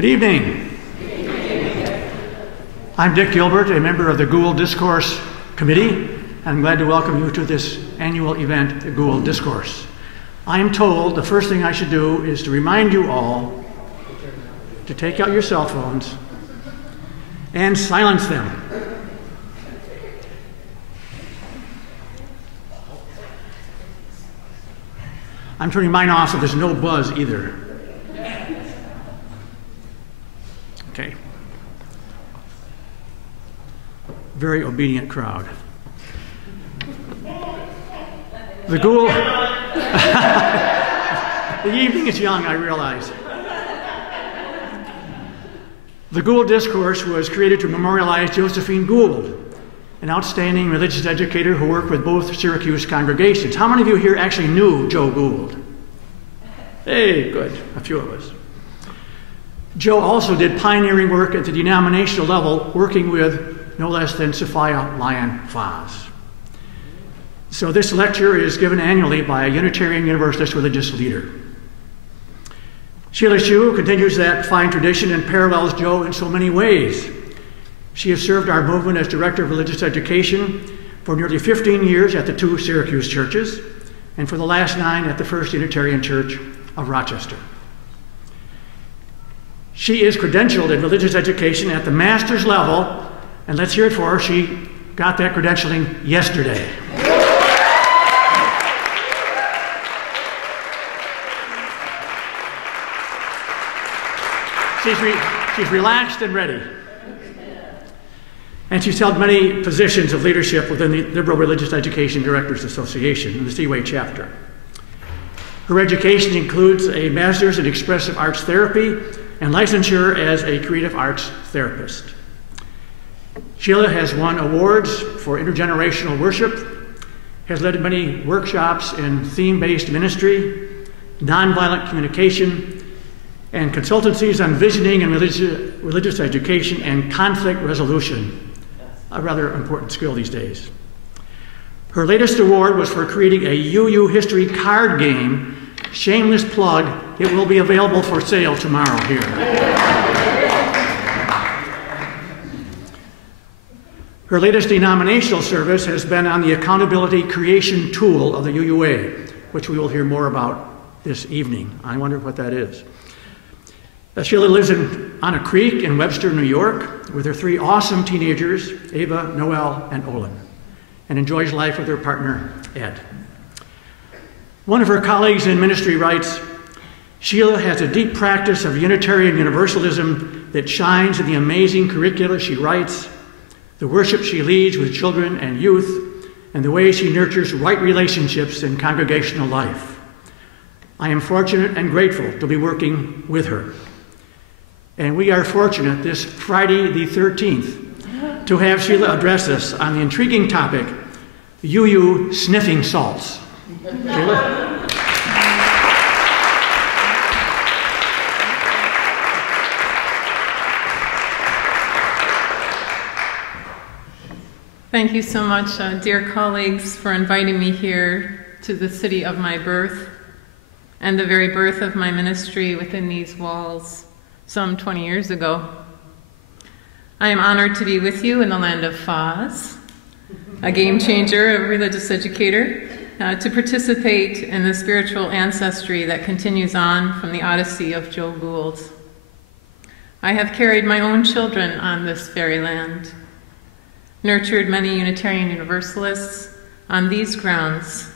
Good evening. I'm Dick Gilbert, a member of the Gould Discourse Committee, and I'm glad to welcome you to this annual event, the Gould Discourse. I am told the first thing I should do is to remind you all to take out your cell phones and silence them. I'm turning mine off so there's no buzz either. Okay. Very obedient crowd. The Gould. The evening is young, I realize. The Gould Discourse was created to memorialize Josephine Gould, an outstanding religious educator who worked with both Syracuse congregations. How many of you here actually knew Joe Gould? Hey, good, a few of us. Joe also did pioneering work at the denominational level, working with no less than Sophia Lyon Foss. So this lecture is given annually by a Unitarian Universalist religious leader. Sheila Schuh continues that fine tradition and parallels Joe in so many ways. She has served our movement as Director of Religious Education for nearly 15 years at the two Syracuse churches, and for the last 9 at the First Unitarian Church of Rochester. She is credentialed in religious education at the master's level, and let's hear it for her. She got that credentialing yesterday. She's relaxed and ready. And she's held many positions of leadership within the Liberal Religious Education Directors Association in the Seaway chapter. Her education includes a master's in expressive arts therapy and licensure as a creative arts therapist. Sheila has won awards for intergenerational worship, has led many workshops in theme-based ministry, nonviolent communication, and consultancies on visioning and religious education and conflict resolution, a rather important skill these days. Her latest award was for creating a UU history card game. Shameless plug, it will be available for sale tomorrow here. Her latest denominational service has been on the accountability creation tool of the UUA, which we will hear more about this evening. I wonder what that is. Sheila lives on a creek in Webster, New York, with her 3 awesome teenagers, Ava, Noel, and Olin, and enjoys life with her partner, Ed. One of her colleagues in ministry writes, Sheila has a deep practice of Unitarian Universalism that shines in the amazing curricula she writes, the worship she leads with children and youth, and the way she nurtures right relationships in congregational life. I am fortunate and grateful to be working with her. And we are fortunate this Friday the 13th to have Sheila address us on the intriguing topic, UU sniffing salts. Sheila? Thank you so much, dear colleagues, for inviting me here to the city of my birth and the very birth of my ministry within these walls some 20 years ago. I am honored to be with you in the land of Foz, a game changer, a religious educator, to participate in the spiritual ancestry that continues on from the Odyssey of Joe Gould. I have carried my own children on this very land, nurtured many Unitarian Universalists on these grounds,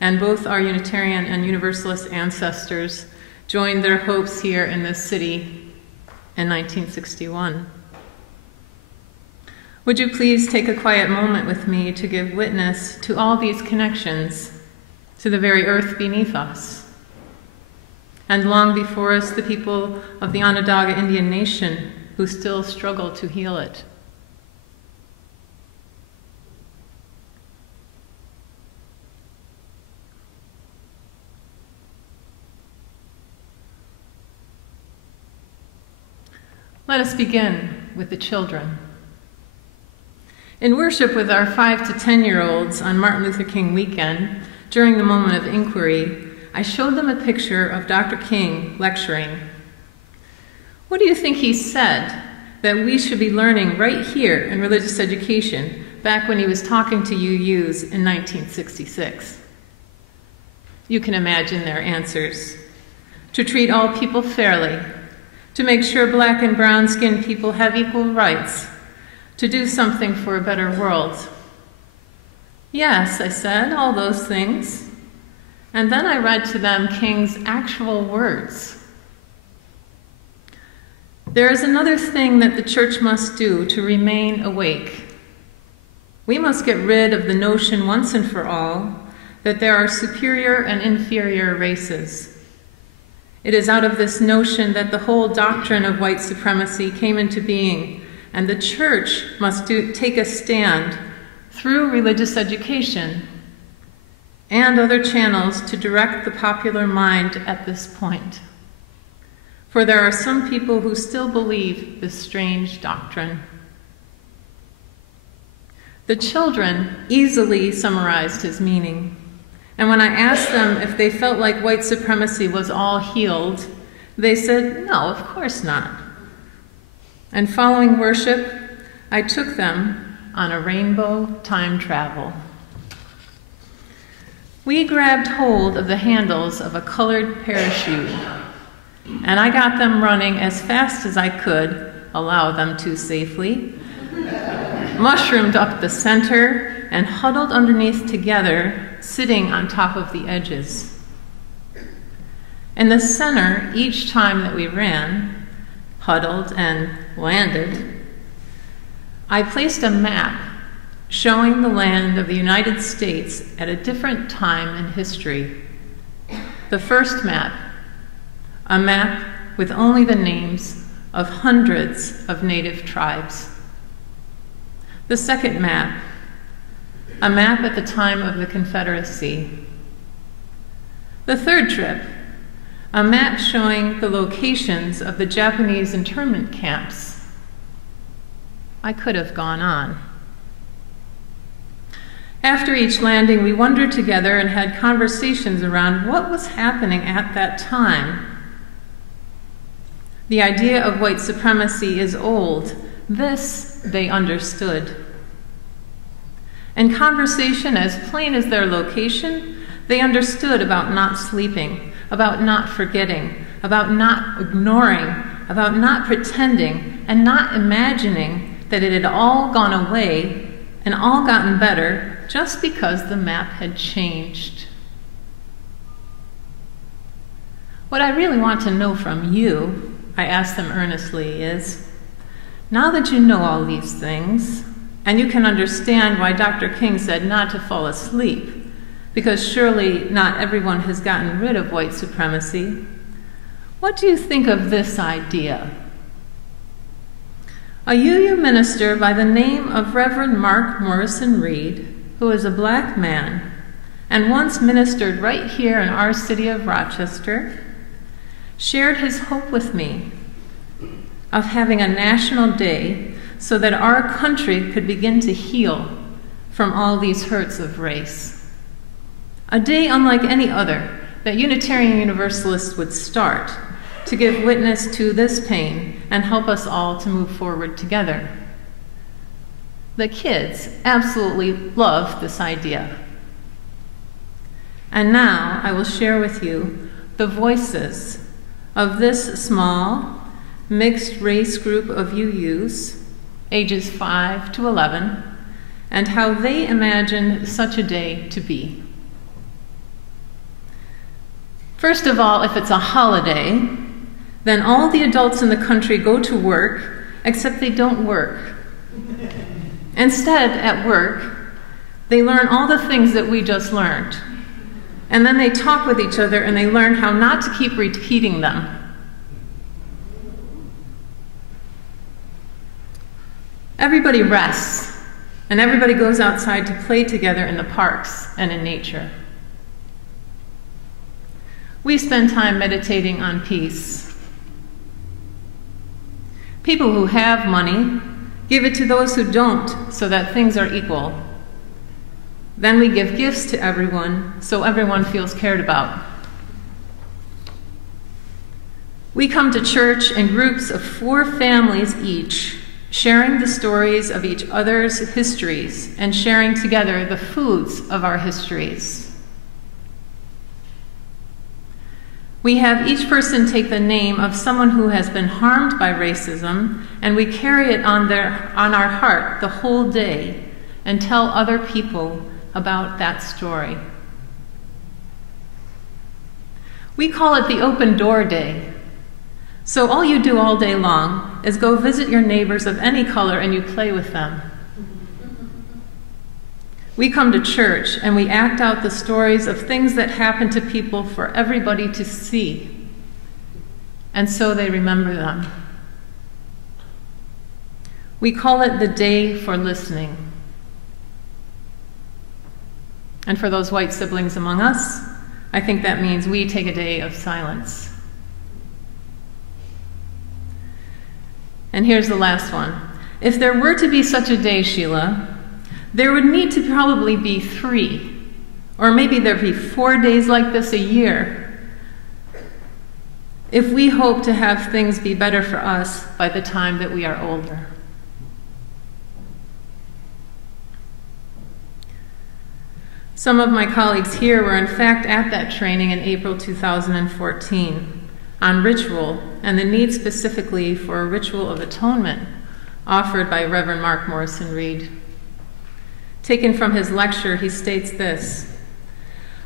and both our Unitarian and Universalist ancestors joined their hopes here in this city in 1961. Would you please take a quiet moment with me to give witness to all these connections to the very earth beneath us, and long before us, the people of the Onondaga Indian Nation who still struggle to heal it. Let us begin with the children. In worship with our 5 to 10-year-olds on Martin Luther King weekend, during the moment of inquiry, I showed them a picture of Dr. King lecturing. What do you think he said that we should be learning right here in religious education back when he was talking to UUs in 1966? You can imagine their answers. To treat all people fairly, to make sure black and brown-skinned people have equal rights, to do something for a better world. Yes, I said, all those things. And then I read to them King's actual words. There is another thing that the church must do to remain awake. We must get rid of the notion once and for all that there are superior and inferior races. It is out of this notion that the whole doctrine of white supremacy came into being, and the church must take a stand through religious education and other channels to direct the popular mind at this point. For there are some people who still believe this strange doctrine. The children easily summarized his meaning. And when I asked them if they felt like white supremacy was all healed, they said, no, of course not. And following worship, I took them on a rainbow time travel. We grabbed hold of the handles of a colored parachute, and I got them running as fast as I could allow them to safely, mushroomed up the center, and huddled underneath together, sitting on top of the edges. In the center, each time that we ran, huddled and landed, I placed a map showing the land of the United States at a different time in history. The first map, a map with only the names of hundreds of native tribes. The second map, a map at the time of the Confederacy. The third trip, a map showing the locations of the Japanese internment camps. I could have gone on. After each landing, we wandered together and had conversations around what was happening at that time. The idea of white supremacy is old. This they understood. In conversation as plain as their location, they understood about not sleeping, about not forgetting, about not ignoring, about not pretending, and not imagining that it had all gone away and all gotten better just because the map had changed. What I really want to know from you, I asked them earnestly, is, now that you know all these things, and you can understand why Dr. King said not to fall asleep, because surely not everyone has gotten rid of white supremacy, what do you think of this idea? A UU minister by the name of Reverend Mark Morrison Reed, who is a black man and once ministered right here in our city of Rochester, shared his hope with me of having a national day so that our country could begin to heal from all these hurts of race. A day unlike any other that Unitarian Universalists would start to give witness to this pain and help us all to move forward together. The kids absolutely love this idea. And now I will share with you the voices of this small, mixed race group of UUs, ages 5 to 11, and how they imagined such a day to be. First of all, if it's a holiday, then all the adults in the country go to work, except they don't work. Instead, at work, they learn all the things that we just learned. And then they talk with each other and they learn how not to keep repeating them. Everybody rests, and everybody goes outside to play together in the parks and in nature. We spend time meditating on peace. People who have money give it to those who don't so that things are equal. Then we give gifts to everyone so everyone feels cared about. We come to church in groups of 4 families each, sharing the stories of each other's histories and sharing together the foods of our histories. We have each person take the name of someone who has been harmed by racism, and we carry it on our heart the whole day and tell other people about that story. We call it the Open Door Day. So all you do all day long is go visit your neighbors of any color and you play with them. We come to church and we act out the stories of things that happen to people for everybody to see. And so they remember them. We call it the Day for Listening. And for those white siblings among us, I think that means we take a day of silence. And here's the last one. If there were to be such a day, Sheila, there would need to probably be 3, or maybe there'd be 4 days like this a year, if we hope to have things be better for us by the time that we are older. Some of my colleagues here were in fact at that training in April 2014 on ritual and the need specifically for a ritual of atonement offered by Reverend Mark Morrison Reed. Taken from his lecture, he states this: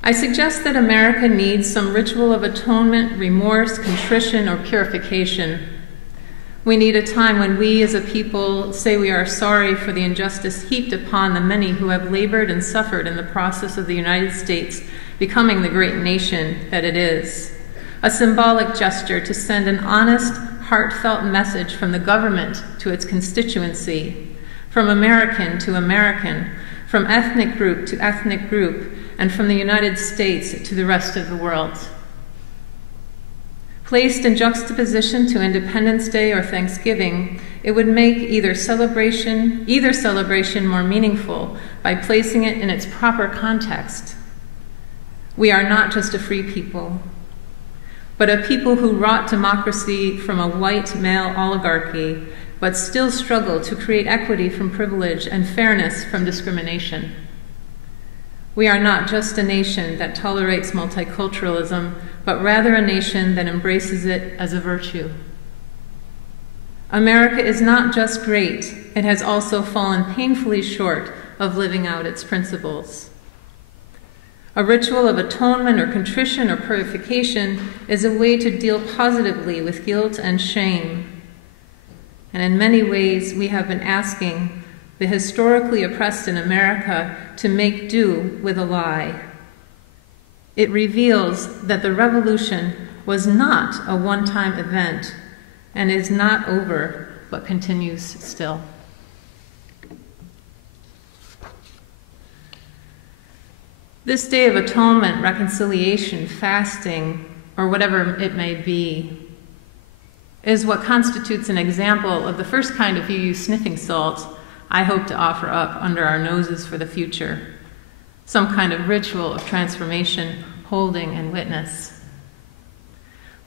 I suggest that America needs some ritual of atonement, remorse, contrition, or purification. We need a time when we as a people say we are sorry for the injustice heaped upon the many who have labored and suffered in the process of the United States becoming the great nation that it is. A symbolic gesture to send an honest, heartfelt message from the government to its constituency, from American to American, from ethnic group to ethnic group, and from the United States to the rest of the world. Placed in juxtaposition to Independence Day or Thanksgiving, it would make either celebration more meaningful by placing it in its proper context. We are not just a free people, but a people who wrought democracy from a white male oligarchy, but still struggle to create equity from privilege and fairness from discrimination. We are not just a nation that tolerates multiculturalism, but rather a nation that embraces it as a virtue. America is not just great, it has also fallen painfully short of living out its principles. A ritual of atonement or contrition or purification is a way to deal positively with guilt and shame. And in many ways, we have been asking the historically oppressed in America to make do with a lie. It reveals that the revolution was not a one-time event and is not over, but continues still. This Day of Atonement, reconciliation, fasting, or whatever it may be, is what constitutes an example of the first kind of UU sniffing salt I hope to offer up under our noses for the future. Some kind of ritual of transformation, holding, and witness.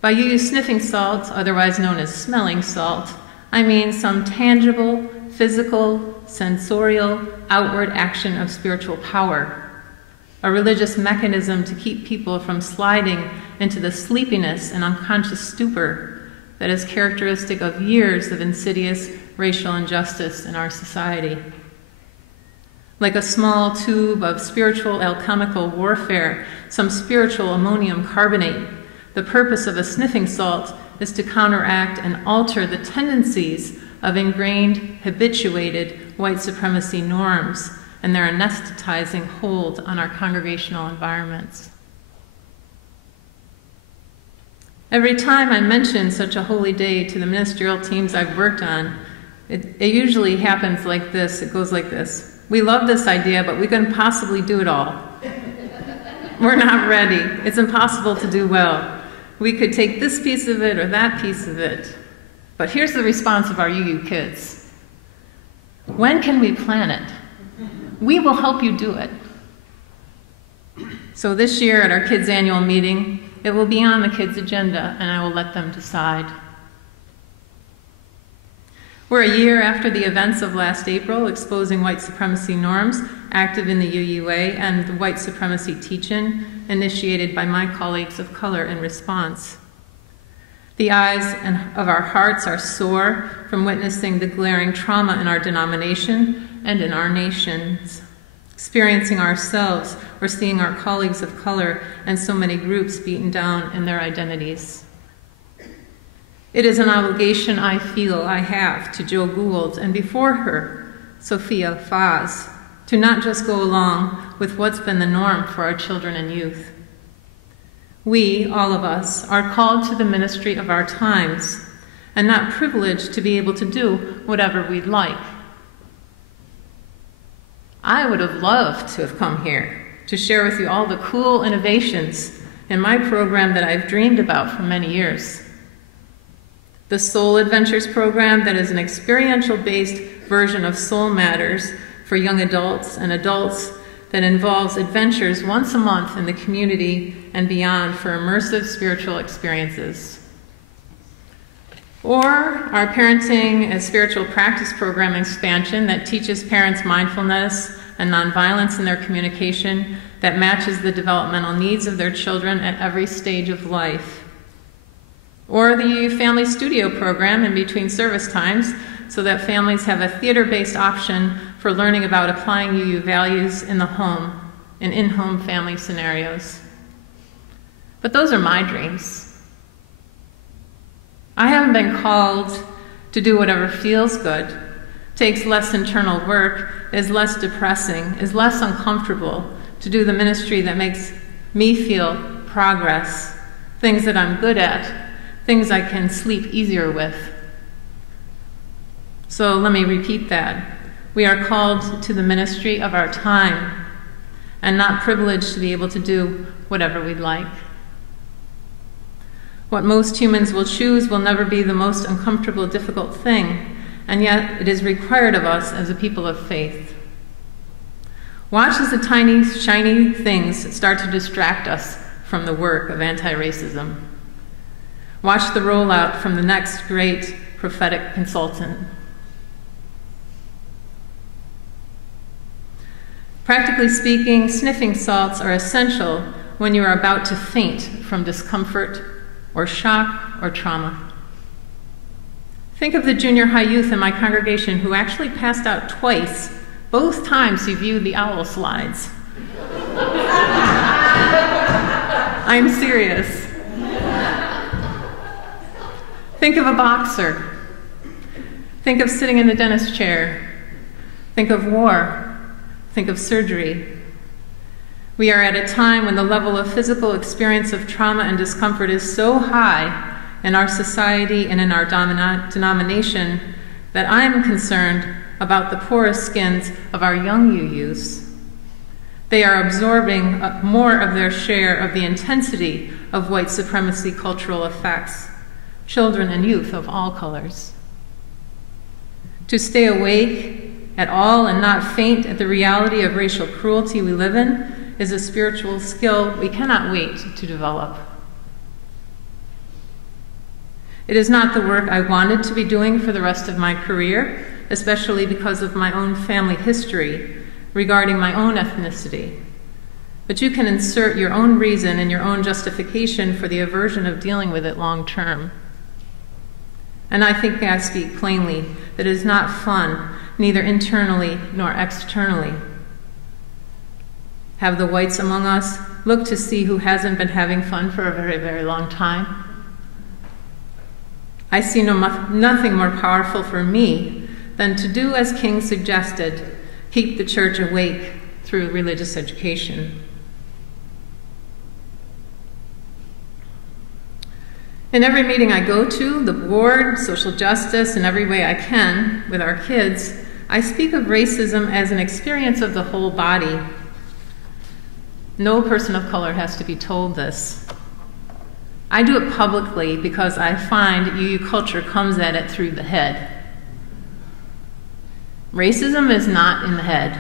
By UU sniffing salt, otherwise known as smelling salt, I mean some tangible, physical, sensorial, outward action of spiritual power, a religious mechanism to keep people from sliding into the sleepiness and unconscious stupor that is characteristic of years of insidious racial injustice in our society. Like a small tube of spiritual alchemical warfare, some spiritual ammonium carbonate, the purpose of a sniffing salt is to counteract and alter the tendencies of ingrained, habituated white supremacy norms and their anesthetizing hold on our congregational environments. Every time I mention such a holy day to the ministerial teams I've worked on, it usually happens like this. It goes like this. We love this idea, but we couldn't possibly do it all. We're not ready. It's impossible to do well. We could take this piece of it or that piece of it. But here's the response of our UU kids. When can we plan it? We will help you do it. So this year at our kids' annual meeting, it will be on the kids' agenda, and I will let them decide. We're a year after the events of last April, exposing white supremacy norms active in the UUA and the white supremacy teach-in initiated by my colleagues of color in response. The eyes of our hearts are sore from witnessing the glaring trauma in our denomination and in our nations, experiencing ourselves or seeing our colleagues of color and so many groups beaten down in their identities. It is an obligation I feel I have to Joe Gould and before her, Sophia Faz, to not just go along with what's been the norm for our children and youth. We, all of us, are called to the ministry of our times and not privileged to be able to do whatever we'd like. I would have loved to have come here to share with you all the cool innovations in my program that I've dreamed about for many years. The Soul Adventures program that is an experiential-based version of Soul Matters for young adults and adults that involves adventures once a month in the community and beyond for immersive spiritual experiences. Or our Parenting as Spiritual Practice program expansion that teaches parents mindfulness and nonviolence in their communication that matches the developmental needs of their children at every stage of life. Or the UU Family Studio program in between service times so that families have a theater-based option for learning about applying UU values in the home, in-home family scenarios. But those are my dreams. I haven't been called to do whatever feels good, takes less internal work, is less depressing, is less uncomfortable, to do the ministry that makes me feel progress, things that I'm good at, things I can sleep easier with. So let me repeat that. We are called to the ministry of our time and not privileged to be able to do whatever we'd like. What most humans will choose will never be the most uncomfortable, difficult thing, and yet it is required of us as a people of faith. Watch as the tiny, shiny things start to distract us from the work of anti-racism. Watch the rollout from the next great prophetic consultant. Practically speaking, sniffing salts are essential when you are about to faint from discomfort or shock or trauma. Think of the junior high youth in my congregation who actually passed out twice, both times he viewed the owl slides. I'm serious. Think of a boxer. Think of sitting in the dentist chair. Think of war. Think of surgery. We are at a time when the level of physical experience of trauma and discomfort is so high in our society and in our denomination that I'm concerned about the porous skins of our young UUs. They are absorbing more of their share of the intensity of white supremacy cultural effects, children and youth of all colors. To stay awake at all and not faint at the reality of racial cruelty we live in is a spiritual skill we cannot wait to develop. It is not the work I wanted to be doing for the rest of my career, especially because of my own family history regarding my own ethnicity. But you can insert your own reason and your own justification for the aversion of dealing with it long term. And I think I speak plainly that it is not fun, neither internally nor externally. Have the whites among us look to see who hasn't been having fun for a very, very long time? I see nothing more powerful for me than to do as King suggested, keep the church awake through religious education. In every meeting I go to, the board, social justice, in every way I can with our kids, I speak of racism as an experience of the whole body. No person of color has to be told this. I do it publicly because I find UU culture comes at it through the head. Racism is not in the head.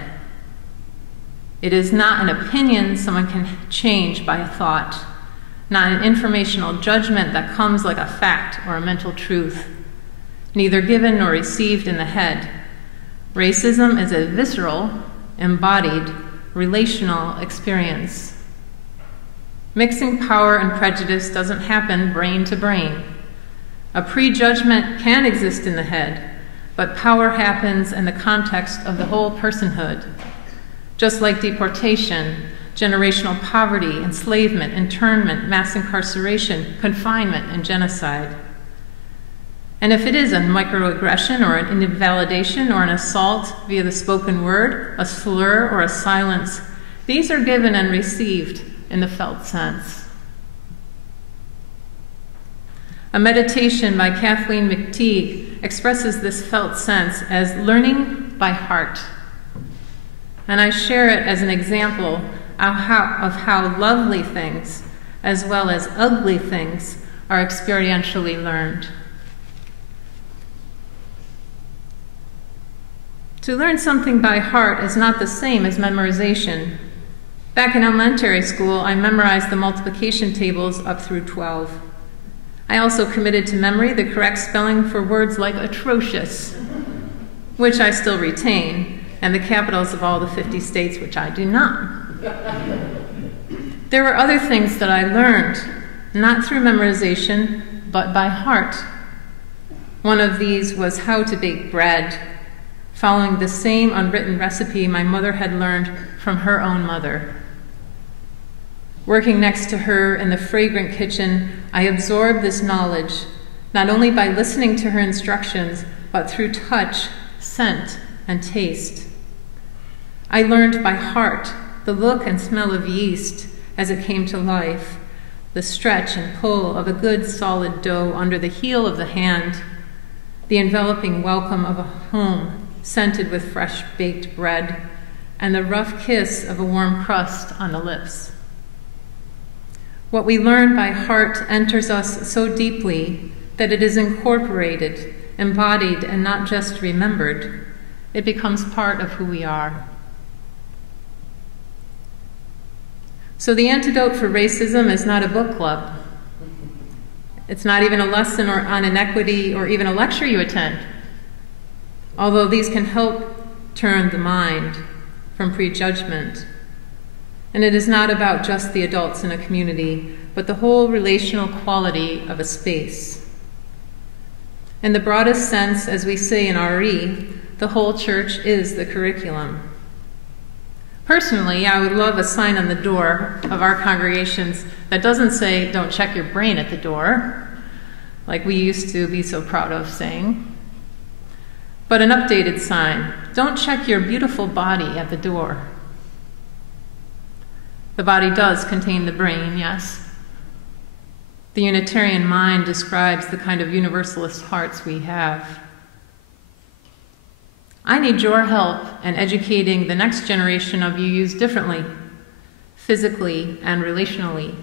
It is not an opinion someone can change by a thought, not an informational judgment that comes like a fact or a mental truth, neither given nor received in the head. Racism is a visceral, embodied, relational experience. Mixing power and prejudice doesn't happen brain to brain. A prejudgment can exist in the head, but power happens in the context of the whole personhood. Just like deportation, generational poverty, enslavement, internment, mass incarceration, confinement, and genocide. And if it is a microaggression or an invalidation or an assault via the spoken word, a slur or a silence, these are given and received in the felt sense. A meditation by Kathleen McTeague expresses this felt sense as learning by heart. And I share it as an example of how lovely things, as well as ugly things, are experientially learned. To learn something by heart is not the same as memorization. Back in elementary school, I memorized the multiplication tables up through 12. I also committed to memory the correct spelling for words like atrocious, which I still retain, and the capitals of all the 50 states, which I do not. There were other things that I learned, not through memorization, but by heart. One of these was how to bake bread, following the same unwritten recipe my mother had learned from her own mother. Working next to her in the fragrant kitchen, I absorbed this knowledge, not only by listening to her instructions, but through touch, scent, and taste. I learned by heart the look and smell of yeast as it came to life, the stretch and pull of a good solid dough under the heel of the hand, the enveloping welcome of a home scented with fresh baked bread, and the rough kiss of a warm crust on the lips. What we learn by heart enters us so deeply that it is incorporated, embodied, and not just remembered. It becomes part of who we are. So the antidote for racism is not a book club. It's not even a lesson on inequity or even a lecture you attend, although these can help turn the mind from prejudgment. And it is not about just the adults in a community, but the whole relational quality of a space. In the broadest sense, as we say in RE, the whole church is the curriculum. Personally, I would love a sign on the door of our congregations that doesn't say, "Don't check your brain at the door," like we used to be so proud of saying, but an updated sign, "Don't check your beautiful body at the door." The body does contain the brain, yes. The Unitarian mind describes the kind of universalist hearts we have. I need your help in educating the next generation of UUs differently, physically and relationally.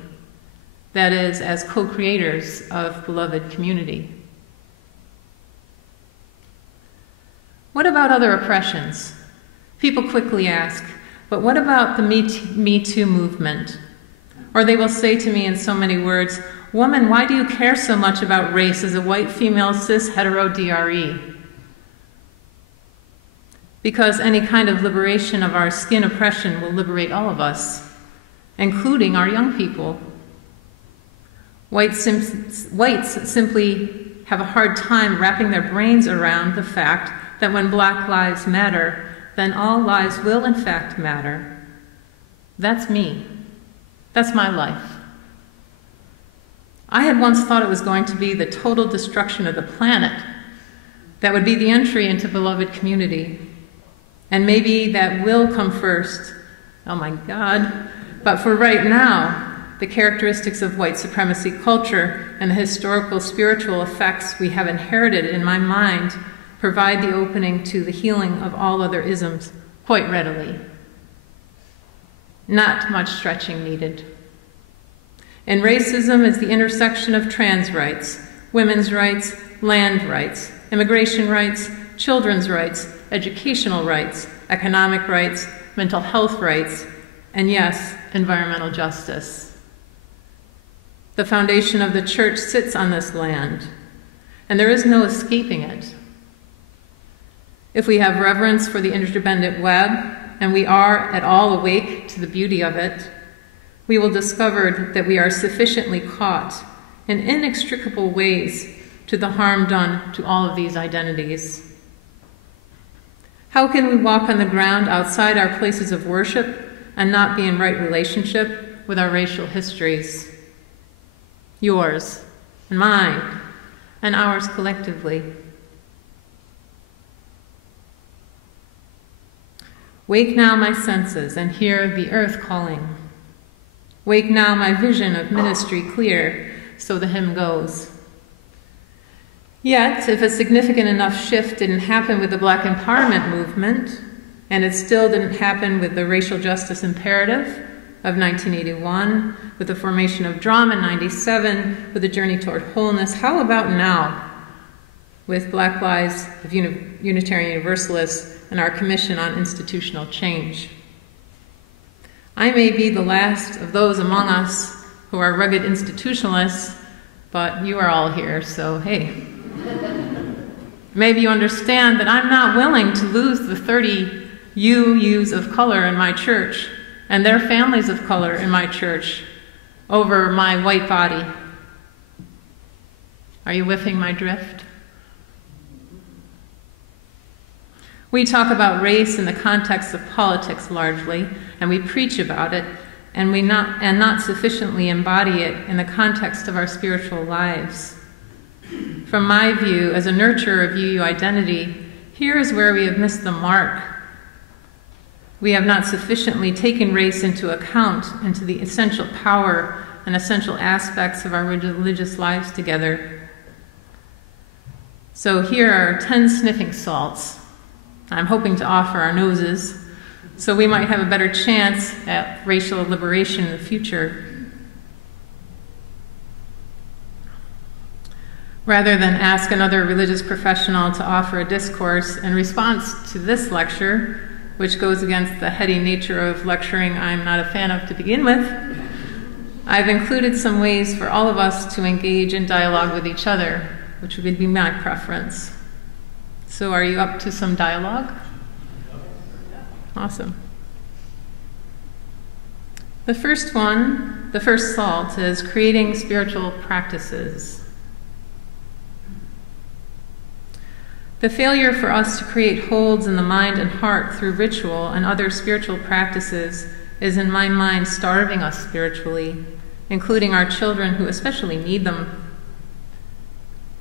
That is, as co-creators of beloved community. What about other oppressions? People quickly ask, but what about the Me Too movement? Or they will say to me in so many words, "Woman, why do you care so much about race as a white female cis hetero DRE?" Because any kind of liberation of our skin oppression will liberate all of us, including our young people. Whites simply have a hard time wrapping their brains around the fact that when Black lives matter, then all lives will in fact matter. That's me. That's my life. I had once thought it was going to be the total destruction of the planet that would be the entry into beloved community. And maybe that will come first. Oh my God. But for right now, the characteristics of white supremacy culture and the historical spiritual effects we have inherited in my mind provide the opening to the healing of all other isms quite readily. Not much stretching needed. And racism is the intersection of trans rights, women's rights, land rights, immigration rights, children's rights, educational rights, economic rights, mental health rights, and yes, environmental justice. The foundation of the church sits on this land, and there is no escaping it. If we have reverence for the interdependent web, and we are at all awake to the beauty of it, we will discover that we are sufficiently caught in inextricable ways to the harm done to all of these identities. How can we walk on the ground outside our places of worship and not be in right relationship with our racial histories? Yours and mine and ours collectively. Wake now my senses and hear the earth calling. Wake now my vision of ministry clear, so the hymn goes. Yet, if a significant enough shift didn't happen with the Black empowerment movement, and it still didn't happen with the racial justice imperative of 1981, with the formation of DRUM in 97, with the journey toward wholeness, how about now, with Black Lives of Unitarian Universalists and our Commission on Institutional Change? I may be the last of those among us who are rugged institutionalists, but you are all here, so hey. Maybe you understand that I'm not willing to lose the 30 UUs of color in my church and their families of color in my church over my white body. Are you whiffing my drift? We talk about race in the context of politics largely, and we preach about it, and not sufficiently embody it in the context of our spiritual lives. From my view, as a nurturer of UU identity, here is where we have missed the mark. We have not sufficiently taken race into account, into the essential power and essential aspects of our religious lives together. So here are 10 sniffing salts I'm hoping to offer our noses, so we might have a better chance at racial liberation in the future. Rather than ask another religious professional to offer a discourse in response to this lecture, which goes against the heady nature of lecturing I'm not a fan of to begin with, I've included some ways for all of us to engage in dialogue with each other, which would be my preference. So are you up to some dialogue? Awesome. The first salt is creating spiritual practices. The failure for us to create holds in the mind and heart through ritual and other spiritual practices is, in my mind, starving us spiritually, including our children who especially need them.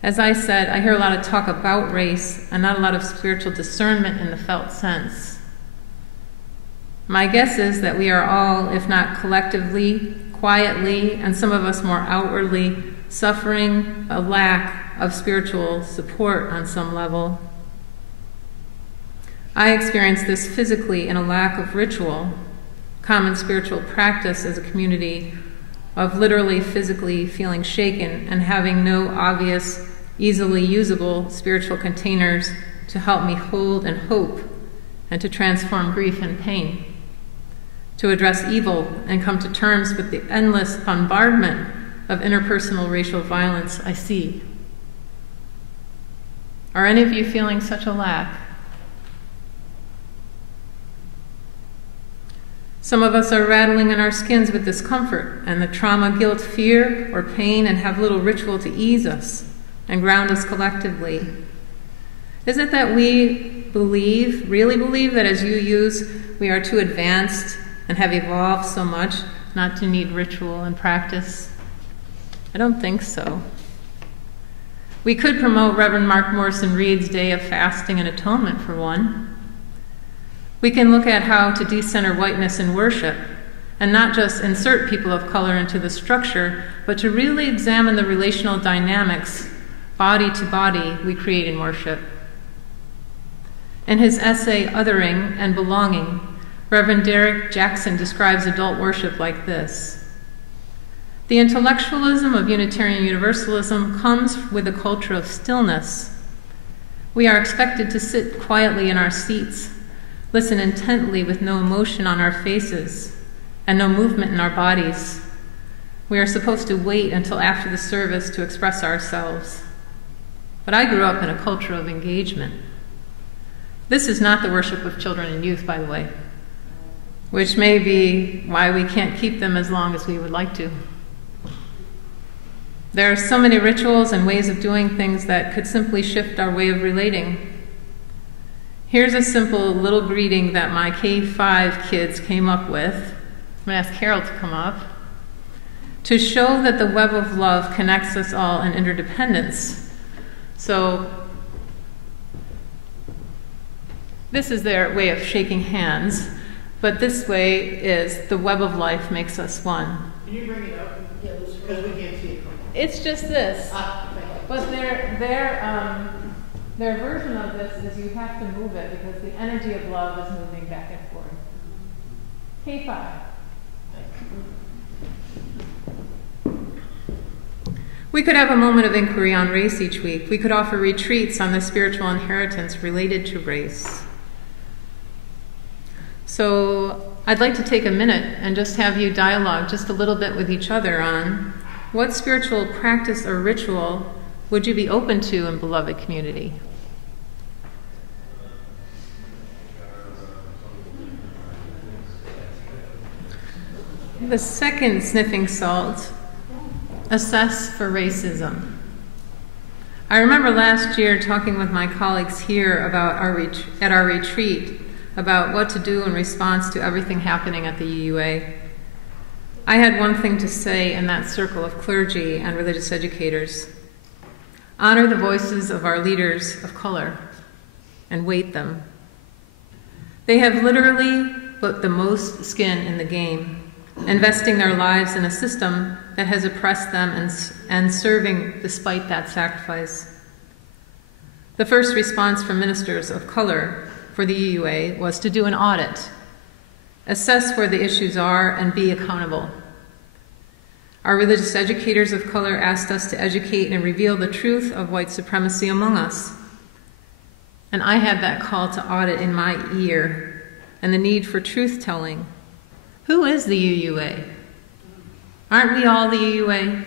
As I said, I hear a lot of talk about race and not a lot of spiritual discernment in the felt sense. My guess is that we are all, if not collectively, quietly, and some of us more outwardly, suffering a lack of spiritual support on some level. I experience this physically in a lack of ritual, common spiritual practice as a community, of literally physically feeling shaken and having no obvious, easily usable spiritual containers to help me hold and hope and to transform grief and pain, to address evil and come to terms with the endless bombardment of interpersonal racial violence I see. Are any of you feeling such a lack? Some of us are rattling in our skins with discomfort and the trauma, guilt, fear, or pain, and have little ritual to ease us and ground us collectively. Is it that we really believe that as UUs we are too advanced and have evolved so much not to need ritual and practice? I don't think so. We could promote Reverend Mark Morrison Reed's Day of Fasting and Atonement for one. We can look at how to decenter whiteness in worship and not just insert people of color into the structure, but to really examine the relational dynamics, body to body, we create in worship. In his essay, Othering and Belonging, Reverend Derek Jackson describes adult worship like this: the intellectualism of Unitarian Universalism comes with a culture of stillness. We are expected to sit quietly in our seats, listen intently with no emotion on our faces and no movement in our bodies. We are supposed to wait until after the service to express ourselves. But I grew up in a culture of engagement. This is not the worship of children and youth, by the way, which may be why we can't keep them as long as we would like to. There are so many rituals and ways of doing things that could simply shift our way of relating. Here's a simple little greeting that my K-5 kids came up with. I'm going to ask Carol to come up. To show that the web of love connects us all in interdependence. So this is their way of shaking hands, but this way is the web of life makes us one. Can you bring it up? Because we can't see it. It's just this, but their version of this is you have to move it because the energy of love is moving back and forth. K5. We could have a moment of inquiry on race each week. We could offer retreats on the spiritual inheritance related to race. So I'd like to take a minute and just have you dialogue just a little bit with each other on what spiritual practice or ritual would you be open to in beloved community? The second sniffing salt, assess for racism. I remember last year talking with my colleagues here about at our retreat about what to do in response to everything happening at the UUA. I had one thing to say in that circle of clergy and religious educators. Honor the voices of our leaders of color and weight them. They have literally put the most skin in the game, investing their lives in a system that has oppressed them and serving despite that sacrifice. The first response from ministers of color for the UUA was to do an audit, assess where the issues are, and be accountable. Our religious educators of color asked us to educate and reveal the truth of white supremacy among us. And I had that call to audit in my ear and the need for truth-telling. Who is the UUA? Aren't we all the UUA?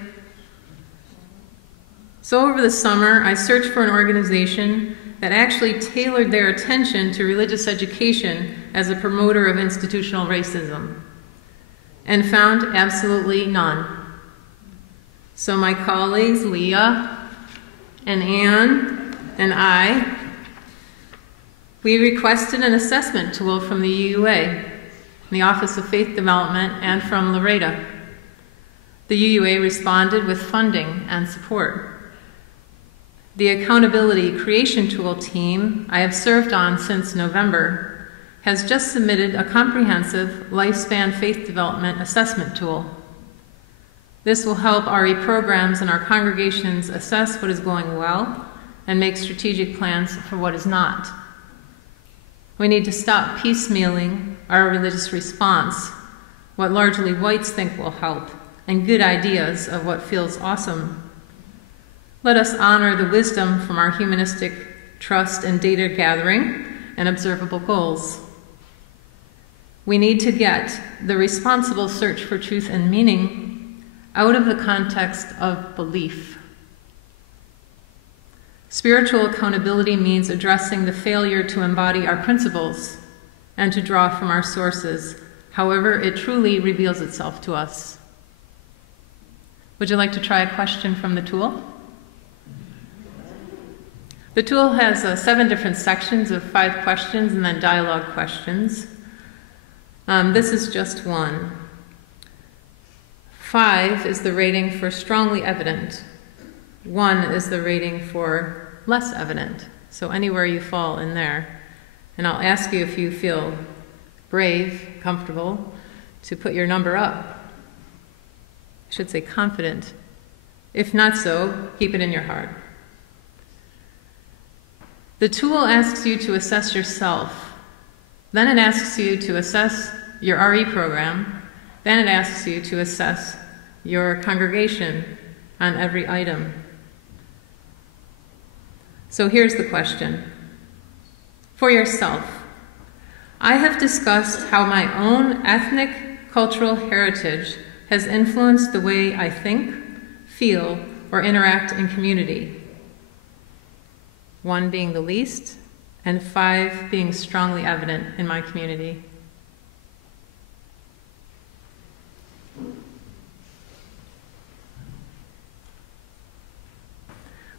So over the summer, I searched for an organization that actually tailored their attention to religious education as a promoter of institutional racism, and found absolutely none. So my colleagues, Leah and Anne and I, we requested an assessment tool from the UUA, the Office of Faith Development, and from Loretta. The UUA responded with funding and support. The Accountability Creation Tool team I have served on since November has just submitted a comprehensive lifespan faith development assessment tool. This will help RE programs and our congregations assess what is going well and make strategic plans for what is not. We need to stop piecemealing our religious response, what largely whites think will help, and good ideas of what feels awesome. Let us honor the wisdom from our humanistic trust and data gathering and observable goals. We need to get the responsible search for truth and meaning out of the context of belief. Spiritual accountability means addressing the failure to embody our principles and to draw from our sources, however it truly reveals itself to us. Would you like to try a question from the tool? The tool has 7 different sections of 5 questions and then dialogue questions. This is just one. 5 is the rating for strongly evident. 1 is the rating for less evident. So anywhere you fall in there. And I'll ask you if you feel brave, comfortable, to put your number up. I should say confident. If not so, keep it in your heart. The tool asks you to assess yourself. Then it asks you to assess your RE program. Then it asks you to assess your congregation on every item. So here's the question. For yourself, I have discussed how my own ethnic cultural heritage has influenced the way I think, feel, or interact in community. 1 being the least, and 5 being strongly evident in my community.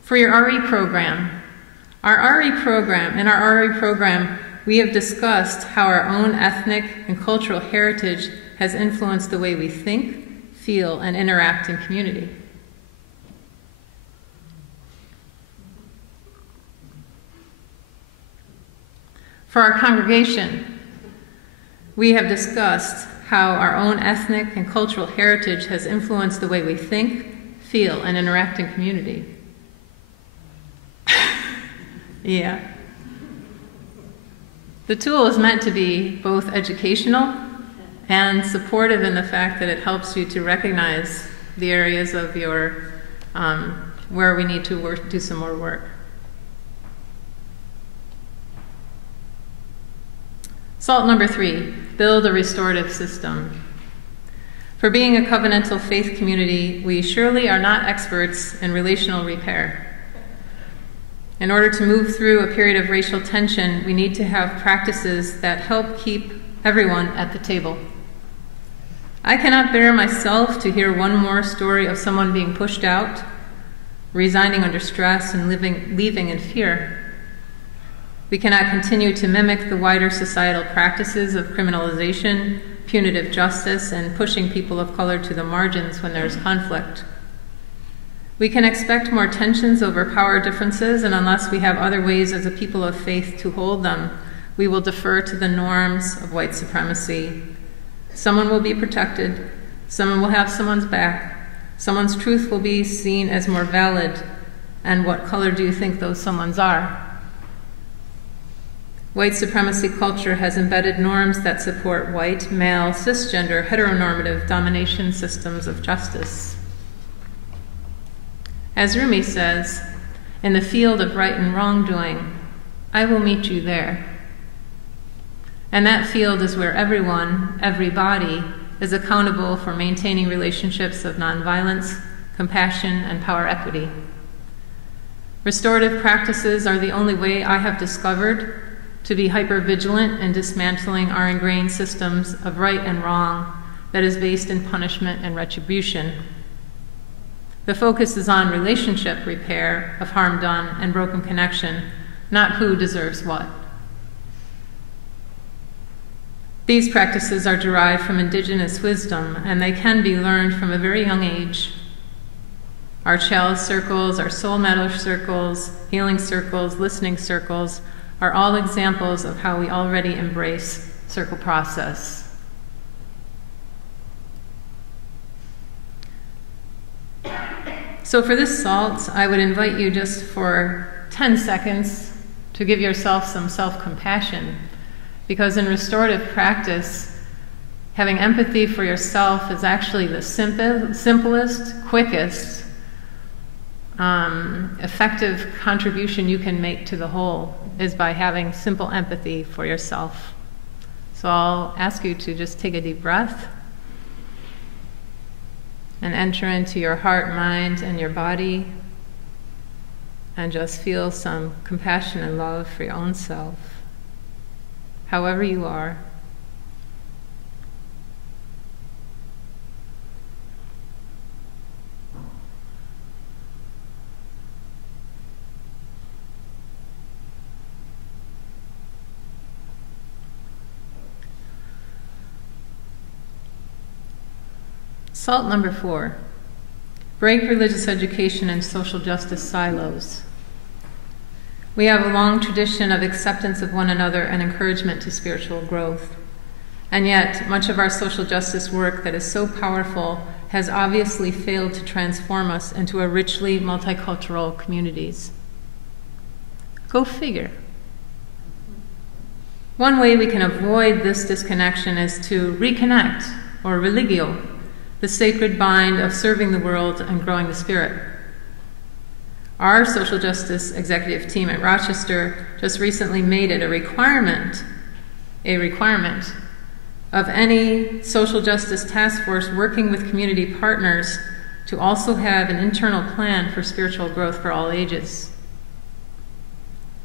For your RE program, in our RE program, we have discussed how our own ethnic and cultural heritage has influenced the way we think, feel, and interact in community. For our congregation, we have discussed how our own ethnic and cultural heritage has influenced the way we think, feel, and interact in community. Yeah. The tool is meant to be both educational and supportive in the fact that it helps you to recognize the areas of your, where we need to do some more work. Salt number 3, build a restorative system. For being a covenantal faith community, we surely are not experts in relational repair. In order to move through a period of racial tension, we need to have practices that help keep everyone at the table. I cannot bear myself to hear one more story of someone being pushed out, resigning under stress, and leaving in fear. We cannot continue to mimic the wider societal practices of criminalization, punitive justice, and pushing people of color to the margins when there's conflict. We can expect more tensions over power differences, and unless we have other ways as a people of faith to hold them, we will defer to the norms of white supremacy. Someone will be protected, someone will have someone's back, someone's truth will be seen as more valid, and what color do you think those someones are? White supremacy culture has embedded norms that support white, male, cisgender, heteronormative domination systems of justice. As Rumi says, in the field of right and wrongdoing, I will meet you there. And that field is where everyone, everybody, is accountable for maintaining relationships of nonviolence, compassion, and power equity. Restorative practices are the only way I have discovered to be hyper-vigilant in dismantling our ingrained systems of right and wrong that is based in punishment and retribution. The focus is on relationship repair of harm done and broken connection, not who deserves what. These practices are derived from indigenous wisdom, and they can be learned from a very young age. Our chalice circles, our soul matter circles, healing circles, listening circles are all examples of how we already embrace circle process. So for this salt, I would invite you just for 10 seconds to give yourself some self-compassion, because in restorative practice, having empathy for yourself is actually the simplest, quickest, effective contribution you can make to the whole is by having simple empathy for yourself. So I'll ask you to just take a deep breath and enter into your heart, mind, and your body, and just feel some compassion and love for your own self, however you are. Salt number 4, break religious education and social justice silos. We have a long tradition of acceptance of one another and encouragement to spiritual growth. And yet, much of our social justice work that is so powerful has obviously failed to transform us into a richly multicultural communities. Go figure. One way we can avoid this disconnection is to reconnect, or religio, the sacred bind of serving the world and growing the spirit. Our social justice executive team at Rochester just recently made it a requirement of any social justice task force working with community partners to also have an internal plan for spiritual growth for all ages.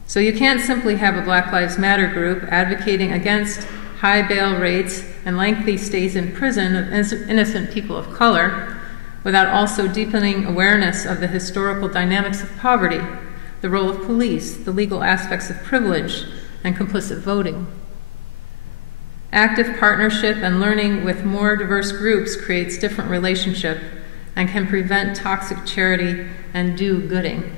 So you can't simply have a Black Lives Matter group advocating against high bail rates and lengthy stays in prison of innocent people of color without also deepening awareness of the historical dynamics of poverty, the role of police, the legal aspects of privilege, and complicit voting. Active partnership and learning with more diverse groups creates different relationship and can prevent toxic charity and do-gooding.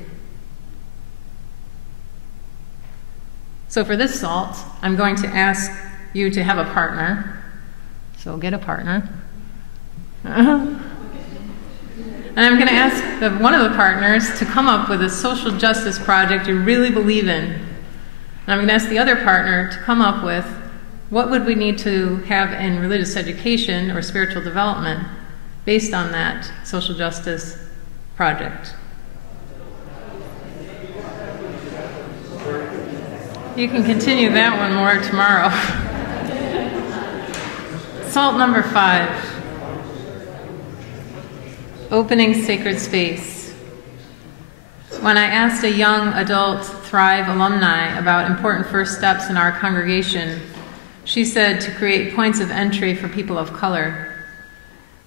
So for this SALT, I'm going to ask you to have a partner. So get a partner. And I'm going to ask one of the partners to come up with a social justice project you really believe in. And I'm going to ask the other partner to come up with what would we need to have in religious education or spiritual development based on that social justice project. You can continue that one more tomorrow. SALT number 5. Opening sacred space. When I asked a young adult Thrive alumni about important first steps in our congregation, she said to create points of entry for people of color.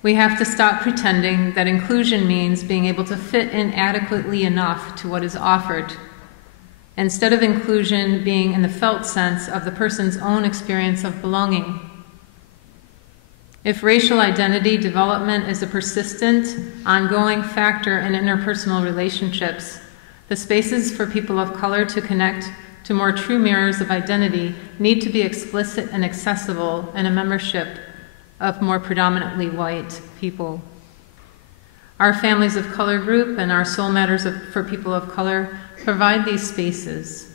We have to stop pretending that inclusion means being able to fit in adequately enough to what is offered, instead of inclusion being in the felt sense of the person's own experience of belonging. If racial identity development is a persistent, ongoing factor in interpersonal relationships, the spaces for people of color to connect to more true mirrors of identity need to be explicit and accessible in a membership of more predominantly white people. Our Families of Color group and our Soul Matters for People of Color provide these spaces.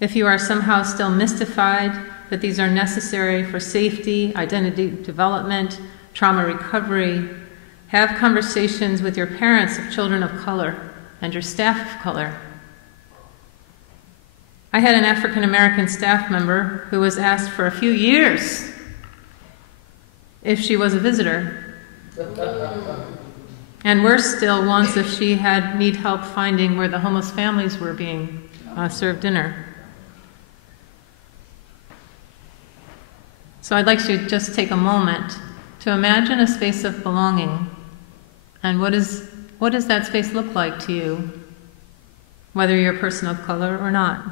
If you are somehow still mystified that these are necessary for safety, identity development, trauma recovery, have conversations with your parents of children of color and your staff of color. I had an African American staff member who was asked for a few years if she was a visitor. And worse still, once if she had need help finding where the homeless families were being served dinner. So I'd like to just take a moment to imagine a space of belonging. And what does that space look like to you, whether you're a person of color or not?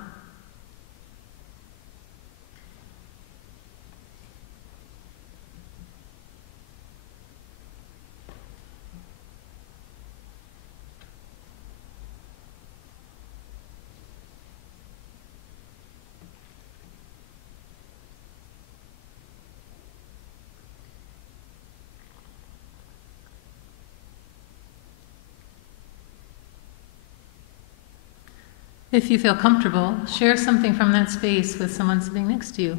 If you feel comfortable, share something from that space with someone sitting next to you.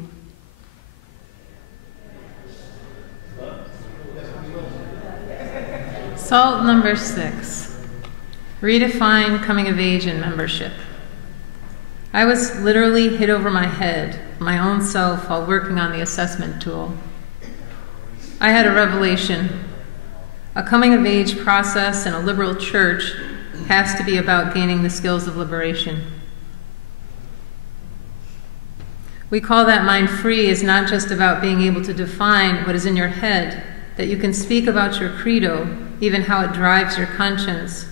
SALT number 6. Redefine coming of age in membership. I was literally hit over my head, my own self, while working on the assessment tool. I had a revelation. A coming of age process in a liberal church has to be about gaining the skills of liberation. We call that mind free is not just about being able to define what is in your head, that you can speak about your credo, even how it drives your conscience,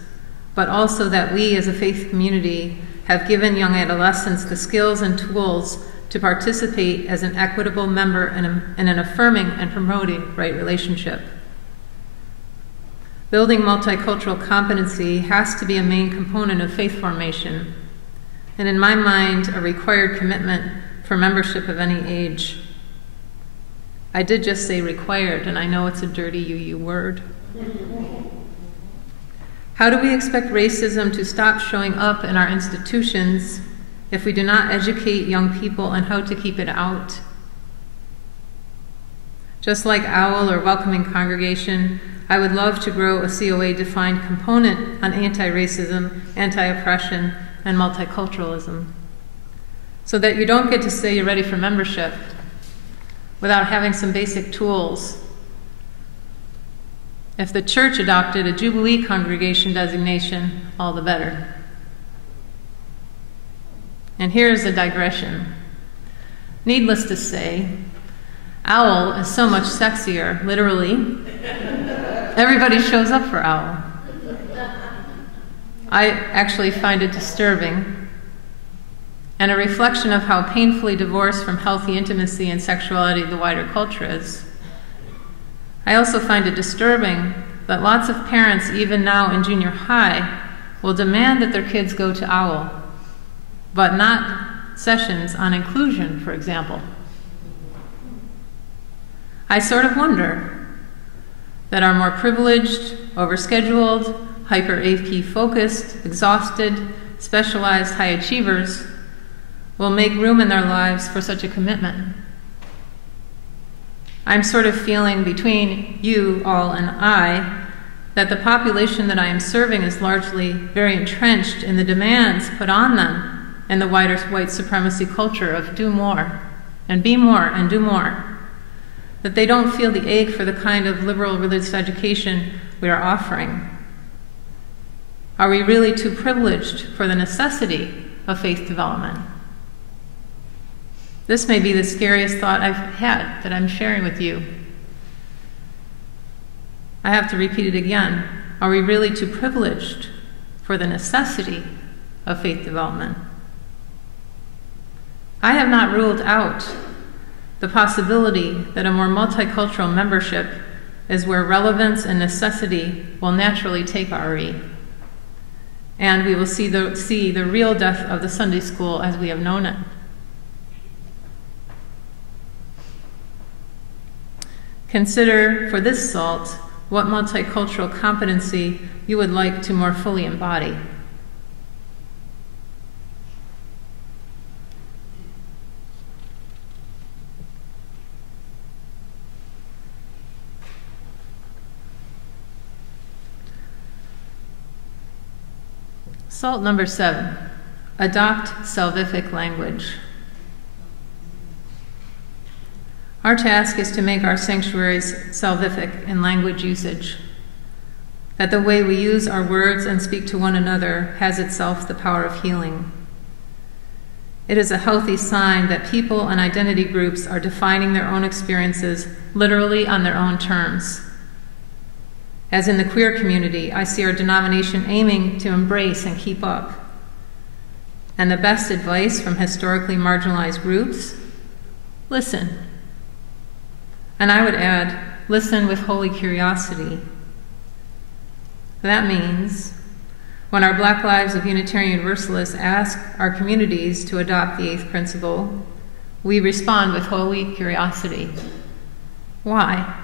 but also that we as a faith community have given young adolescents the skills and tools to participate as an equitable member in an affirming and promoting right relationship. Building multicultural competency has to be a main component of faith formation, and in my mind, a required commitment for membership of any age. I did just say required, and I know it's a dirty UU word. How do we expect racism to stop showing up in our institutions if we do not educate young people on how to keep it out? Just like OWL or Welcoming Congregation, I would love to grow a COA-defined component on anti-racism, anti-oppression, and multiculturalism, so that you don't get to say you're ready for membership, without having some basic tools. If the church adopted a Jubilee congregation designation, all the better. And here's a digression. Needless to say, owl is so much sexier, literally. Everybody shows up for owl. I actually find it disturbing and a reflection of how painfully divorced from healthy intimacy and sexuality the wider culture is. I also find it disturbing that lots of parents, even now in junior high, will demand that their kids go to OWL, but not sessions on inclusion, for example. I sort of wonder that our more privileged, overscheduled, hyper-AP focused, exhausted, specialized high achievers will make room in their lives for such a commitment. I'm sort of feeling between you all and I that the population that I am serving is largely very entrenched in the demands put on them in the wider white supremacy culture of do more and be more and do more. That they don't feel the ache for the kind of liberal religious education we are offering. Are we really too privileged for the necessity of faith development? This may be the scariest thought I've had that I'm sharing with you. I have to repeat it again. Are we really too privileged for the necessity of faith development? I have not ruled out the possibility that a more multicultural membership is where relevance and necessity will naturally take RE. And we will see the real death of the Sunday school as we have known it. Consider for this SALT what multicultural competency you would like to more fully embody. SALT number 7, adopt salvific language. Our task is to make our sanctuaries salvific in language usage, that the way we use our words and speak to one another has itself the power of healing. It is a healthy sign that people and identity groups are defining their own experiences literally on their own terms. As in the queer community, I see our denomination aiming to embrace and keep up. And the best advice from historically marginalized groups? Listen. And I would add, listen with holy curiosity. That means when our Black Lives of Unitarian Universalists ask our communities to adopt the 8th principle, we respond with holy curiosity. Why?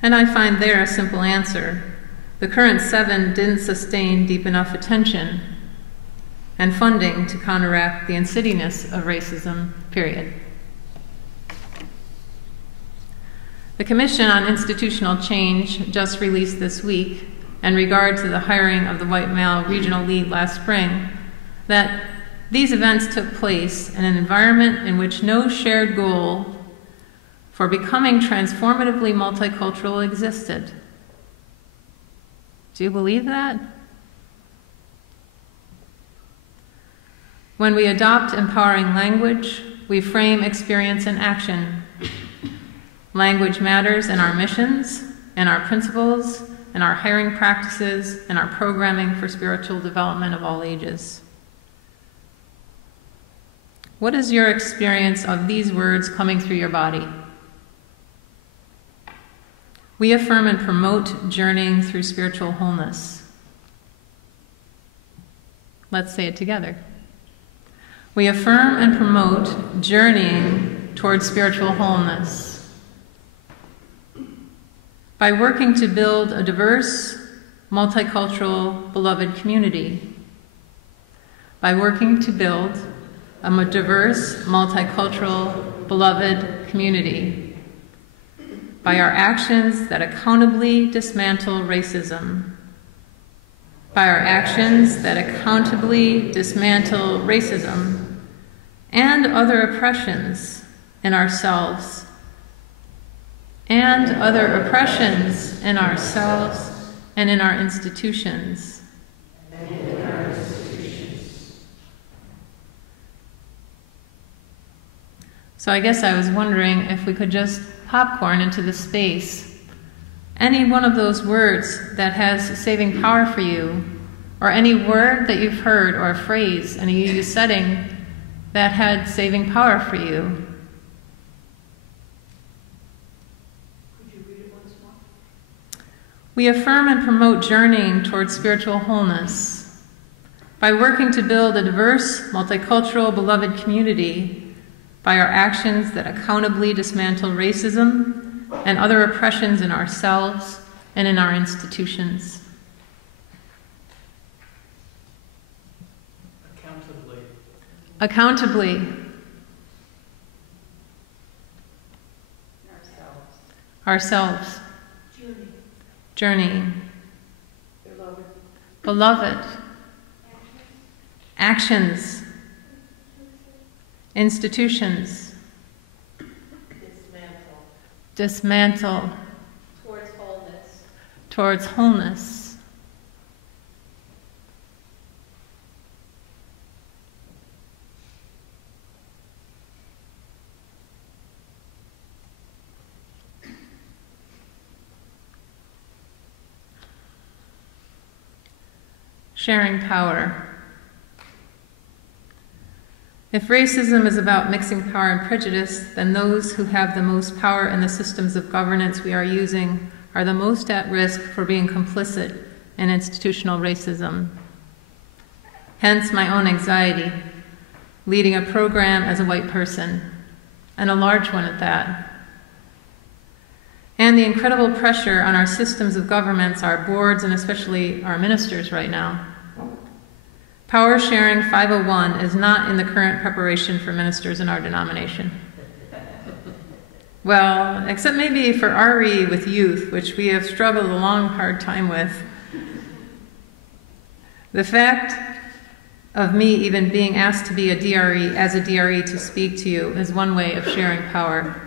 And I find there a simple answer. The current 7 didn't sustain deep enough attention and funding to counteract the insidiousness of racism, period. The Commission on Institutional Change just released this week, in regard to the hiring of the white male regional lead last spring, that these events took place in an environment in which no shared goal for becoming transformatively multicultural existed. Do you believe that? When we adopt empowering language, we frame experience in action. Language matters in our missions, in our principles, in our hiring practices, in our programming for spiritual development of all ages. What is your experience of these words coming through your body? We affirm and promote journeying through spiritual wholeness. Let's say it together. We affirm and promote journeying towards spiritual wholeness. By working to build a diverse, multicultural, beloved community. By working to build a diverse, multicultural, beloved community. By our actions that accountably dismantle racism. By our actions that accountably dismantle racism and other oppressions in ourselves, and other oppressions in ourselves and in our institutions. So I guess I was wondering if we could just popcorn into the space any one of those words that has saving power for you, or any word that you've heard or a phrase in a UU setting that had saving power for you. Could you read it once more? We affirm and promote journeying towards spiritual wholeness by working to build a diverse, multicultural, beloved community by our actions that accountably dismantle racism and other oppressions in ourselves and in our institutions. Accountably. Ourselves. Journeying. Beloved. Actions. Institutions. Dismantle. Towards wholeness. Towards wholeness. Sharing power. If racism is about mixing power and prejudice, then those who have the most power in the systems of governance we are using are the most at risk for being complicit in institutional racism. Hence my own anxiety, leading a program as a white person, and a large one at that. And the incredible pressure on our systems of governments, our boards, and especially our ministers right now. Power Sharing 501 is not in the current preparation for ministers in our denomination. Well, except maybe for RE with youth, which we have struggled a long, hard time with. The fact of me even being asked to be a DRE, as a DRE to speak to you, is one way of sharing power.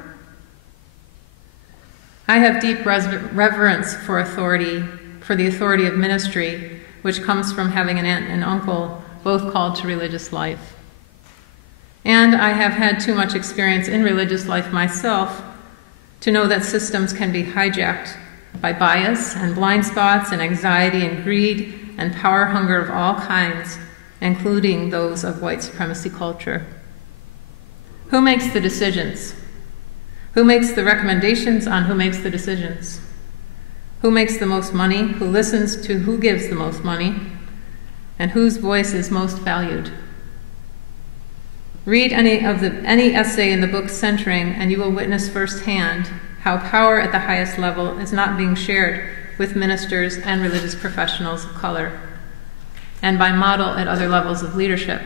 I have deep reverence for authority, for the authority of ministry, which comes from having an aunt and uncle, both called to religious life. And I have had too much experience in religious life myself to know that systems can be hijacked by bias and blind spots and anxiety and greed and power hunger of all kinds, including those of white supremacy culture. Who makes the decisions? Who makes the recommendations on who makes the decisions? Who makes the most money? Who listens to who gives the most money? And whose voice is most valued? Read any essay in the book Centering, and you will witness firsthand how power at the highest level is not being shared with ministers and religious professionals of color, and by model at other levels of leadership.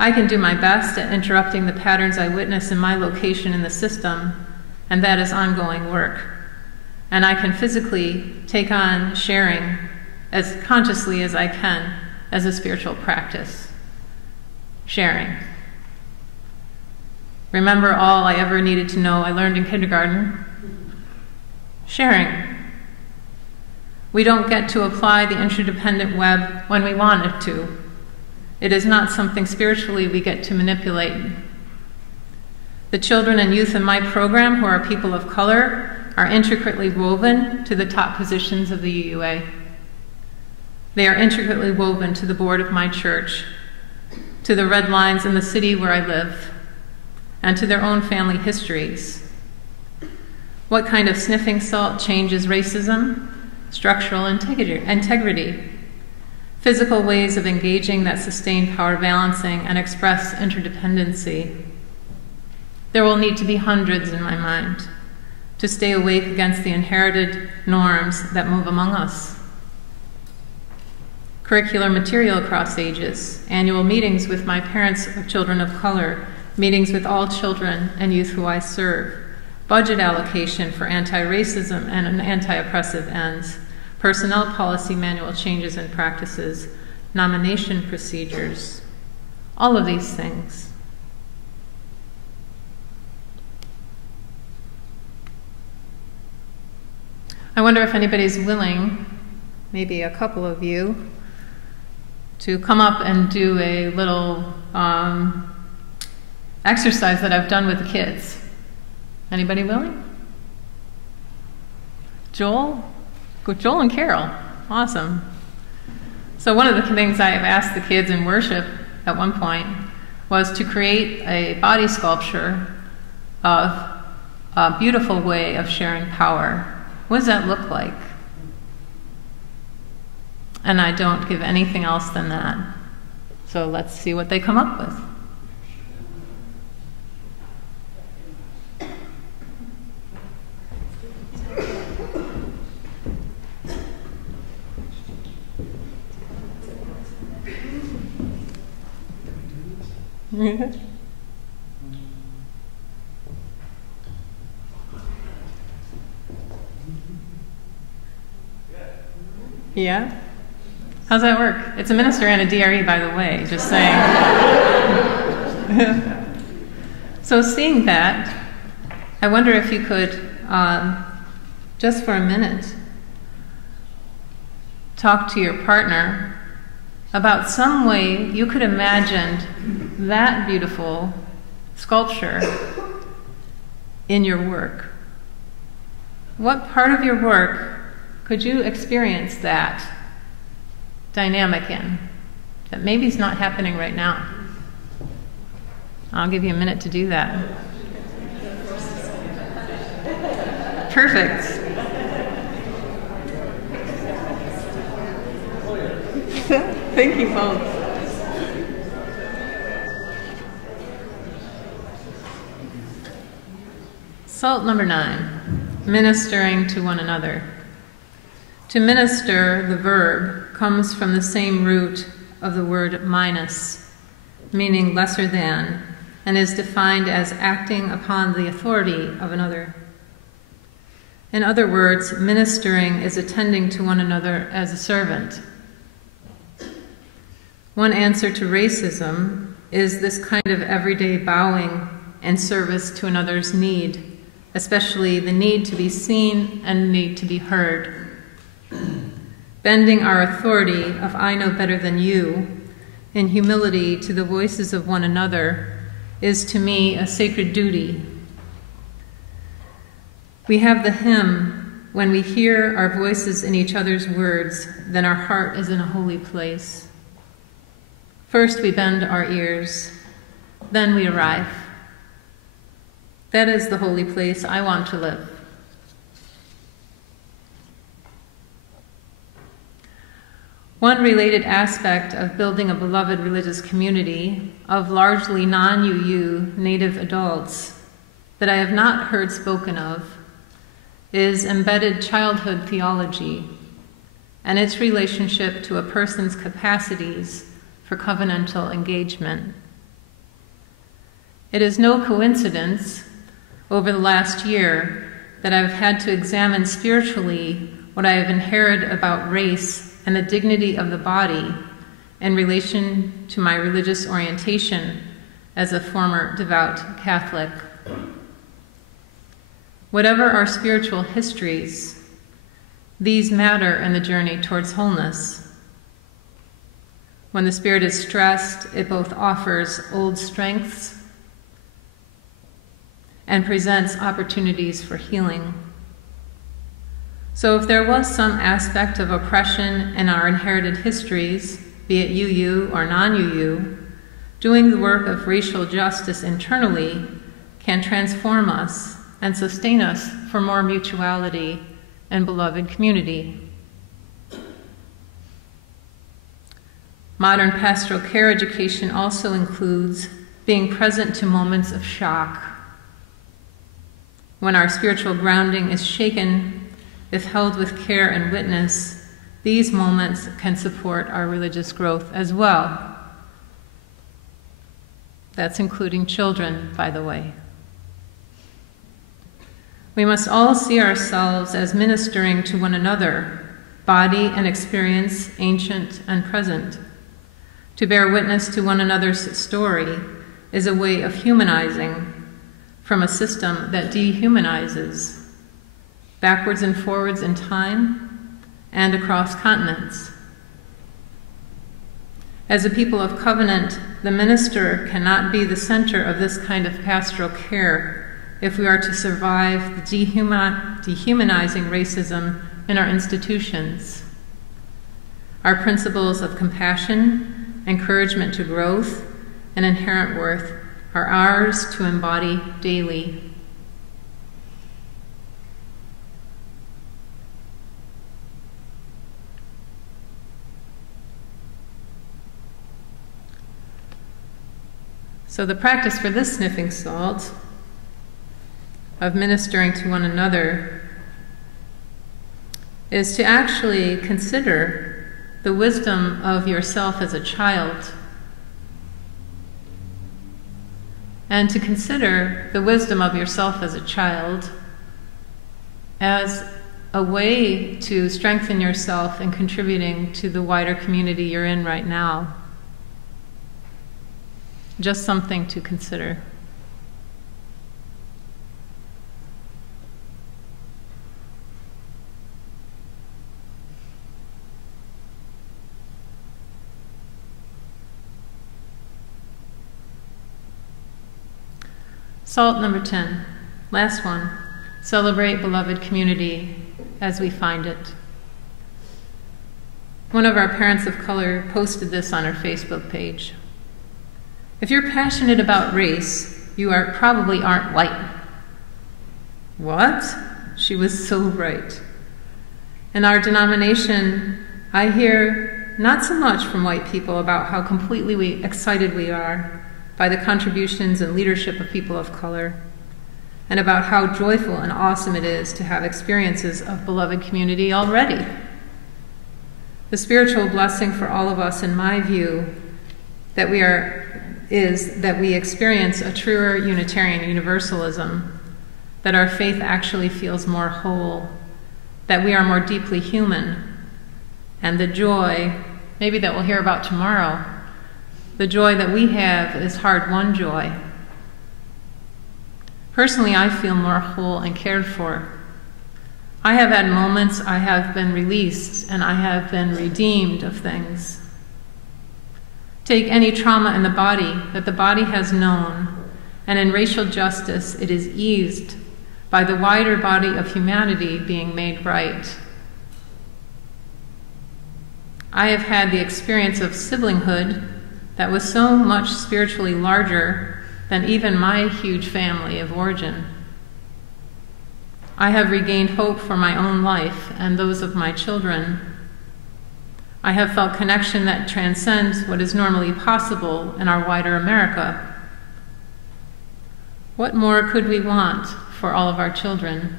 I can do my best at interrupting the patterns I witness in my location in the system, and that is ongoing work. And I can physically take on sharing as consciously as I can as a spiritual practice. Sharing. Remember all I ever needed to know I learned in kindergarten? Sharing. We don't get to apply the interdependent web when we want it to. It is not something spiritually we get to manipulate. The children and youth in my program who are people of color are intricately woven to the top positions of the UUA. They are intricately woven to the board of my church, to the red lines in the city where I live, and to their own family histories. What kind of sniffing salt changes racism? Structural integrity. Physical ways of engaging that sustain power balancing and express interdependency. There will need to be hundreds in my mind to stay awake against the inherited norms that move among us. Curricular material across ages, annual meetings with my parents of children of color, meetings with all children and youth who I serve, budget allocation for anti-racism and anti-oppressive ends, personnel policy manual changes and practices, nomination procedures, all of these things. I wonder if anybody's willing, maybe a couple of you, to come up and do a little exercise that I've done with the kids. Anybody willing? Joel? Joel and Carol. Awesome. So one of the things I've asked the kids in worship at one point was to create a body sculpture of a beautiful way of sharing power. What does that look like? And I don't give anything else than that. So let's see what they come up with. Yeah? How's that work? It's a minister and a DRE, by the way, just saying. So seeing that, I wonder if you could, just for a minute, talk to your partner about some way you could imagine that beautiful sculpture in your work. What part of your work could you experience that dynamic in, that maybe is not happening right now? I'll give you a minute to do that. Perfect. Thank you both. Salt number 9, ministering to one another. To minister, the verb, comes from the same root of the word minus, meaning lesser than, and is defined as acting upon the authority of another. In other words, ministering is attending to one another as a servant. One answer to racism is this kind of everyday bowing and service to another's need, especially the need to be seen and the need to be heard. Bending our authority of I know better than you in humility to the voices of one another is to me a sacred duty. We have the hymn, when we hear our voices in each other's words, then our heart is in a holy place. First we bend our ears, then we arrive. That is the holy place I want to live. One related aspect of building a beloved religious community of largely non-UU native adults that I have not heard spoken of is embedded childhood theology and its relationship to a person's capacities for covenantal engagement. It is no coincidence over the last year that I've had to examine spiritually what I have inherited about race and the dignity of the body in relation to my religious orientation as a former devout Catholic. Whatever our spiritual histories, these matter in the journey towards wholeness. When the spirit is stressed, it both offers old strengths and presents opportunities for healing. So if there was some aspect of oppression in our inherited histories, be it UU or non-UU, doing the work of racial justice internally can transform us and sustain us for more mutuality and beloved community. Modern pastoral care education also includes being present to moments of shock. When our spiritual grounding is shaken, if held with care and witness, these moments can support our religious growth as well. That's including children, by the way. We must all see ourselves as ministering to one another, body and experience, ancient and present. To bear witness to one another's story is a way of humanizing from a system that dehumanizes. backwards and forwards in time, and across continents. As a people of covenant, the minister cannot be the center of this kind of pastoral care if we are to survive the dehumanizing racism in our institutions. Our principles of compassion, encouragement to growth, and inherent worth are ours to embody daily. So the practice for this sniffing salt of ministering to one another is to actually consider the wisdom of yourself as a child, and to consider the wisdom of yourself as a child as a way to strengthen yourself in contributing to the wider community you're in right now. Just something to consider. Salt number 10, last one. Celebrate beloved community as we find it. One of our parents of color posted this on her Facebook page. If you're passionate about race, you probably aren't white. What? She was so right. In our denomination, I hear not so much from white people about how completely excited we are by the contributions and leadership of people of color, and about how joyful and awesome it is to have experiences of beloved community already. The spiritual blessing for all of us, in my view, is that we experience a truer Unitarian Universalism, that our faith actually feels more whole, that we are more deeply human, and the joy, maybe that we'll hear about tomorrow, the joy that we have is hard-won joy. Personally, I feel more whole and cared for. I have had moments I have been released and I have been redeemed of things. Take any trauma in the body that the body has known, and in racial justice it is eased by the wider body of humanity being made right. I have had the experience of siblinghood that was so much spiritually larger than even my huge family of origin. I have regained hope for my own life and those of my children. I have felt connection that transcends what is normally possible in our wider America. What more could we want for all of our children?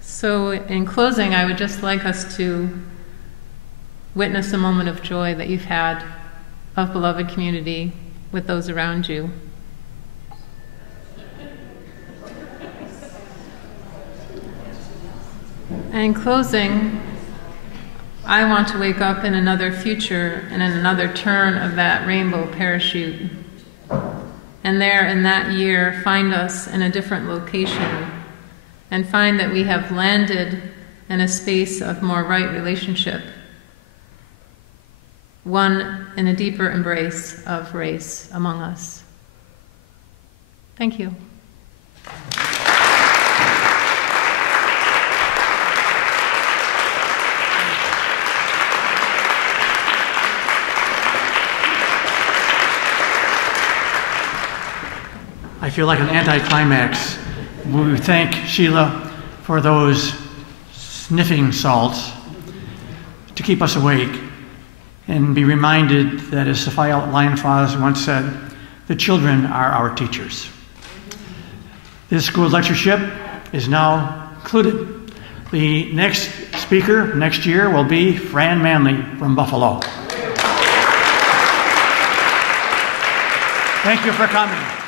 So in closing, I would just like us to witness a moment of joy that you've had of beloved community with those around you. And in closing, I want to wake up in another future and in another turn of that rainbow parachute. And there in that year, find us in a different location and find that we have landed in a space of more right relationship, one in a deeper embrace of race among us. Thank you. I feel like an anticlimax. We thank Sheila for those sniffing salts to keep us awake and be reminded that, as Sophia Lionfaz once said, the children are our teachers. This Gould Lectureship is now concluded. The next speaker next year will be Fran Manley from Buffalo. Thank you for coming.